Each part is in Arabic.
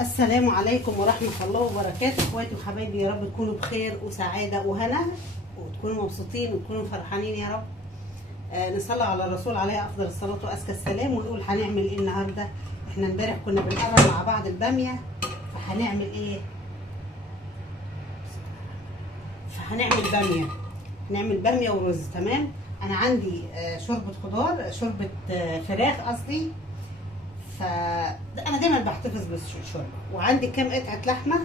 السلام عليكم ورحمة الله وبركاته. اخواتي وحبايبي، يا رب تكونوا بخير وسعادة وهنا وتكونوا مبسوطين وتكونوا فرحانين يا رب. نصلي على الرسول عليه افضل الصلاة وازكى السلام ونقول هنعمل ايه النهارده. احنا امبارح كنا بنقرب مع بعض البامية، فهنعمل ايه؟ هنعمل بامية ورز. تمام. انا عندي شوربة خضار، شوربة فراخ قصدي، فانا دايما بحتفظ بالشوربه. وعندي كام قطعه لحمه،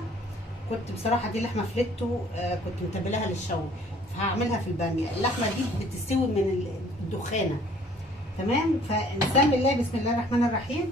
كنت بصراحه دي لحمه فليتو، كنت متبلاها للشوي، فهعملها في الباميه. اللحمه دي بتستوي من الدخانه. تمام. فنسمي الله، بسم الله الرحمن الرحيم.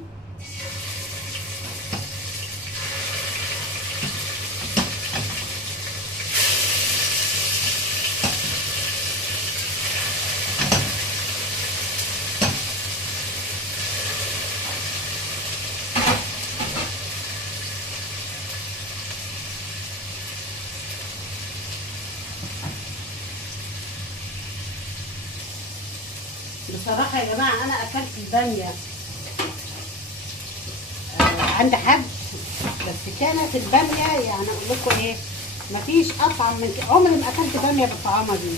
بصراحة يا جماعة أنا أكلت البامية عند حد، بس كانت البامية يعني أقول لكم إيه، مفيش أطعم من كده. عمري ما أكلت بامية بالطعامة دي.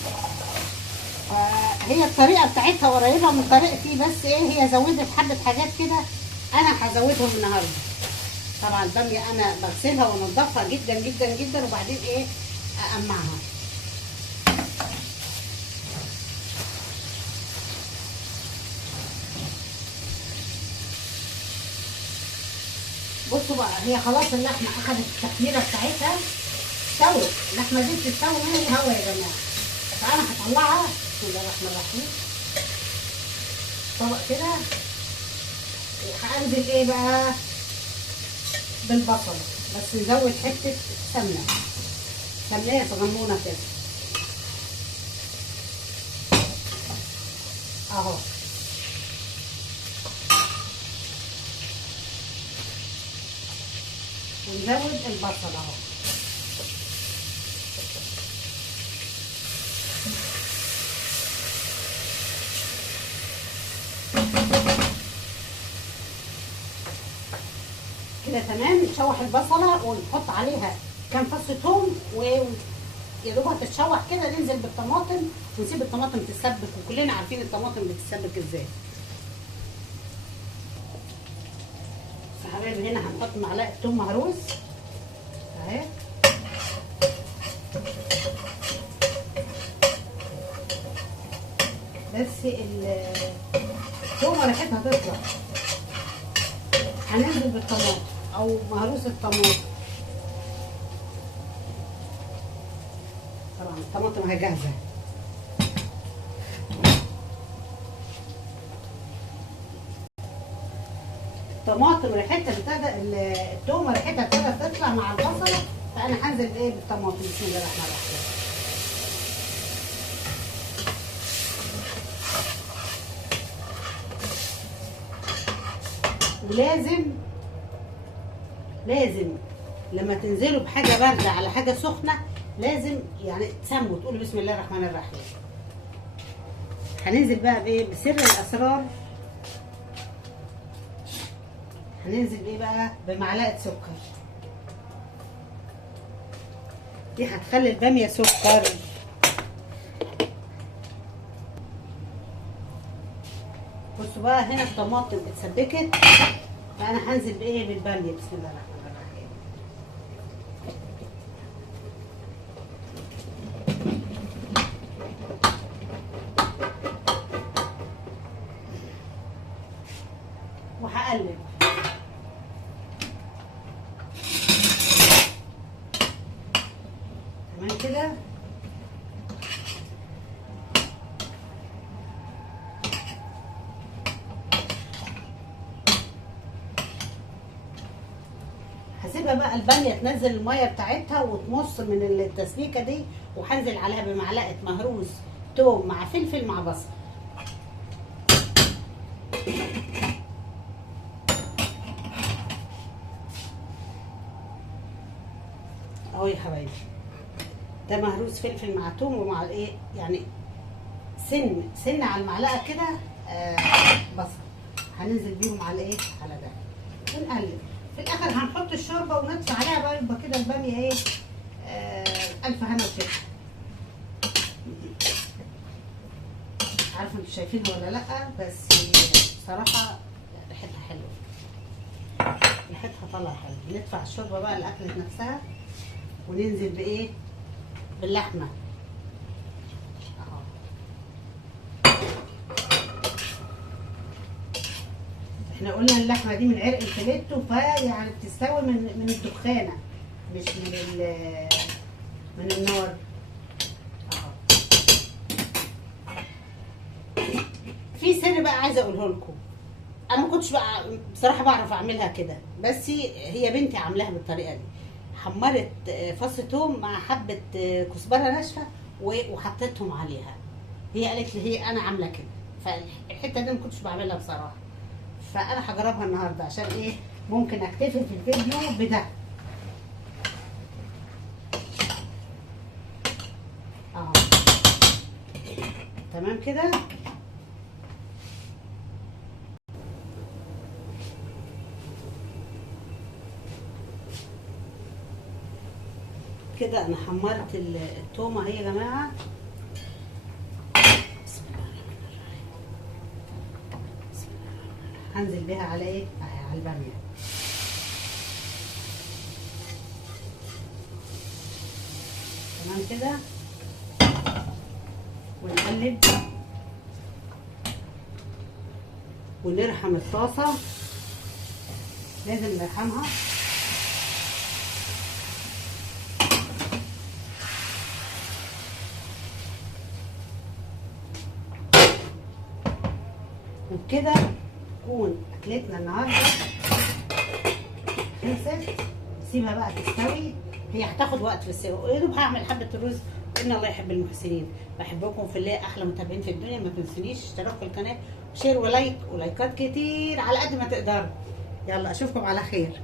هي الطريقة بتاعتها قريبة من طريقتي، بس إيه، هي زودت حبة حاجات كده أنا هزودهم النهاردة. طبعا البامية أنا بغسلها وأنضفها جدا جدا جدا، وبعدين إيه، أقمعها. بصوا بقى، هي خلاص اللحمه اخذت التخميره بتاعتها، استوت. اللحمه دي بتستوي من الهوا يا جماعه. فانا هطلعها بسم الله الرحمن الرحيم طبق كده، وهنزل ايه بقى بالبصل، بس نزود حته سمنه صغنونه كده اهو. ونزود البصل اهو. كده تمام. نشوح البصله ونحط عليها كام فص ثوم، ويا دوبها تتشوح كده ننزل بالطماطم ونسيب الطماطم تتسبك، وكلنا عارفين الطماطم بتتسبك ازاي. حبايبي هنا هنحط معلقه ثوم مهروس اهي، بس الثومه ريحتها تطلع. هننزل بالطماطم او مهروس الطماطم. طبعا الطماطم اهي جاهزه. الطماطم ريحتها ابتدى، التومه ريحتها ابتدت تطلع مع البصله، فانا هنزل بايه بالطماطم. بسم الله الرحمن الرحيم. ولازم لما تنزلوا بحاجه بارده على حاجه سخنه لازم يعني تسموا، تقولوا بسم الله الرحمن الرحيم. هننزل بقى بايه بسر الاسرار، هننزل بايه بقى بمعلقه سكر. دي هتخلي الباميه سكر. بصوا بقى، هنا الطماطم اتسبكت، فانا هنزل بايه بالباميه. بسم الله الرحمن الرحيم. وهقلب. تمام كده. هسيبها بقى الباميه تنزل الميه بتاعتها وتمص من التسبيكه دي، وهنزل عليها بمعلقه مهروس توم مع فلفل مع بصل اهو يا حبايبي. ده مهروس فلفل مع توم ومع الايه يعني سن على المعلقه كده بصل. هننزل بيهم على ايه، على ده ونقلب. في الاخر هنحط الشوربه ونطفي عليها بقى، يبقى كده الباميه ايه، الف هنا وشفا. عارفه انتوا شايفينها ولا لا، بس بصراحه ريحتها حلوه، ريحتها طالعه حلوه. ندفع الشوربه بقى الاكله نفسها وننزل بايه، باللحمه اهو. احنا قلنا اللحمه دي من عرق الفيليتو، فيعني بتستوي من الدخانه، مش من النار اهو. في سر بقى عايزه اقوله لكم، انا ما كنتش بقى بصراحه بعرف اعملها كده، بس هي بنتي عاملاها بالطريقه دي. حمرت فص ثوم مع حبه كزبره ناشفه وحطيتهم عليها. هي قالت لي هي انا عامله كده، فالحته دي ما كنتش بعملها بصراحه، فانا هجربها النهارده عشان ايه، ممكن اكتفي في الفيديو بده اهو. تمام كده. كده انا حمرت التومه اهي يا جماعه. بسم الله الرحمن الرحيم. بسم الله الرحمن الرحيم. هنزل بيها على ايه، على الباميه. تمام كده، ونقلب ونرحم الطاسه، لازم نرحمها. وبكده تكون اكلتنا النهارده خلصت. سيبها بقى تستوي، هي هتاخد وقت في السوا. يا دوب هعمل حبه الرز، ان الله يحب المحسنين. بحبكم في الله، احلى متابعين في الدنيا. ما تنسونيش اشتراك في القناه وشير ولايك ولايكات كتير على قد ما تقدروا. يلا اشوفكم على خير.